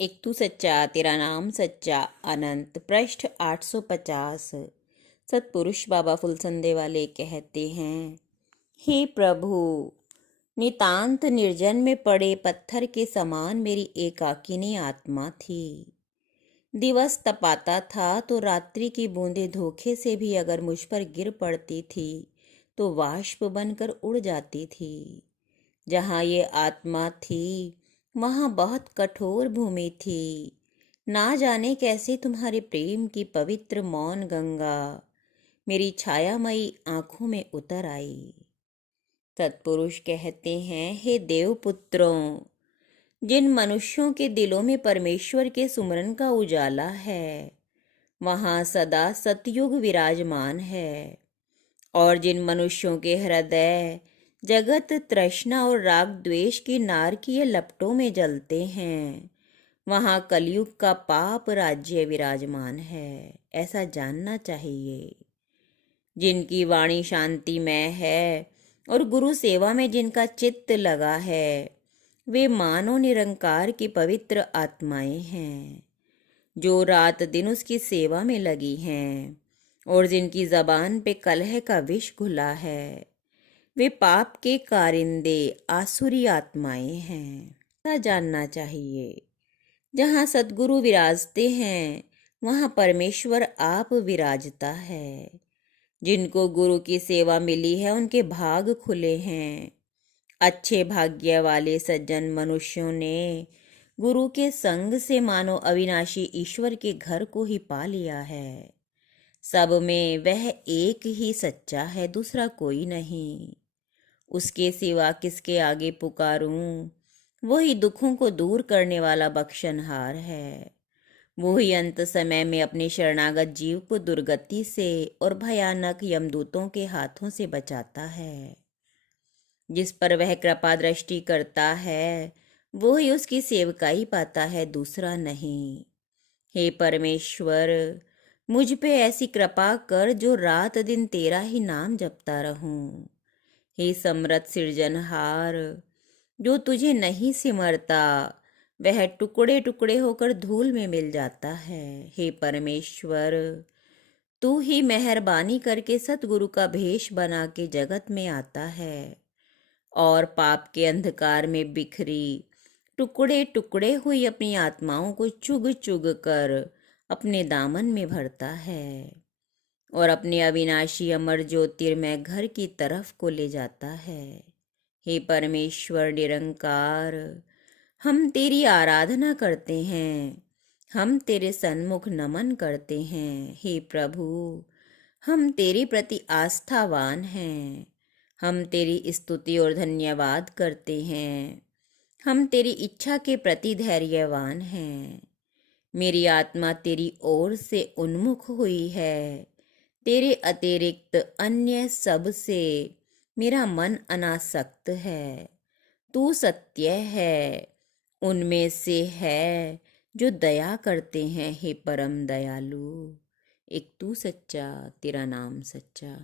एक तू सच्चा तेरा नाम सच्चा अनंत पृष्ठ 850। सतपुरुष बाबा फुलसंदे वाले कहते हैं, हे प्रभु, नितांत निर्जन में पड़े पत्थर के समान मेरी एकाकिनी आत्मा थी। दिवस तपाता था तो रात्रि की बूंदें धोखे से भी अगर मुझ पर गिर पड़ती थी तो वाष्प बनकर उड़ जाती थी। जहाँ ये आत्मा थी वहाँ बहुत कठोर भूमि थी। ना जाने कैसे तुम्हारे प्रेम की पवित्र मौन गंगा मेरी छायामयी आंखों में उतर आई। सत्पुरुष कहते हैं, हे देवपुत्रों, जिन मनुष्यों के दिलों में परमेश्वर के सुमरन का उजाला है वहाँ सदा सतयुग विराजमान है, और जिन मनुष्यों के हृदय जगत तृष्णा और राग द्वेष की नारकीय लपटों में जलते हैं वहाँ कलयुग का पाप राज्य विराजमान है, ऐसा जानना चाहिए। जिनकी वाणी शांतिमय है और गुरु सेवा में जिनका चित्त लगा है वे मानो निरंकार की पवित्र आत्माएं हैं, जो रात दिन उसकी सेवा में लगी हैं। और जिनकी जबान पे कलह का विष घुला है वे पाप के कारिंदे आसुरी आत्माएं हैं, ऐसा जानना चाहिए। जहाँ सद्गुरु विराजते हैं वहाँ परमेश्वर आप विराजता है। जिनको गुरु की सेवा मिली है उनके भाग खुले हैं। अच्छे भाग्य वाले सज्जन मनुष्यों ने गुरु के संग से मानो अविनाशी ईश्वर के घर को ही पा लिया है। सब में वह एक ही सच्चा है, दूसरा कोई नहीं। उसके सिवा किसके आगे पुकारूं? वही दुखों को दूर करने वाला बख्शनहार है। वही अंत समय में अपने शरणागत जीव को दुर्गति से और भयानक यमदूतों के हाथों से बचाता है। जिस पर वह कृपा दृष्टि करता है वो ही उसकी सेवकाई पाता है, दूसरा नहीं। हे परमेश्वर, मुझ पे ऐसी कृपा कर जो रात दिन तेरा ही नाम जपता रहूं। हे समर्थ सिरजनहार, जो तुझे नहीं सिमरता वह टुकड़े टुकड़े होकर धूल में मिल जाता है। हे परमेश्वर, तू ही मेहरबानी करके सतगुरु का भेष बना के जगत में आता है और पाप के अंधकार में बिखरी टुकड़े टुकड़े हुई अपनी आत्माओं को चुग चुग कर अपने दामन में भरता है और अपने अविनाशी अमर ज्योतिर्मय घर की तरफ को ले जाता है। हे परमेश्वर निरंकार, हम तेरी आराधना करते हैं, हम तेरे सन्मुख नमन करते हैं। हे प्रभु, हम तेरे प्रति आस्थावान हैं, हम तेरी स्तुति और धन्यवाद करते हैं, हम तेरी इच्छा के प्रति धैर्यवान हैं। मेरी आत्मा तेरी ओर से उन्मुख हुई है, तेरे अतिरिक्त अन्य सब से मेरा मन अनासक्त है। तू सत्य है, उनमें से है जो दया करते हैं। हे परम दयालु, एक तू सच्चा तेरा नाम सच्चा।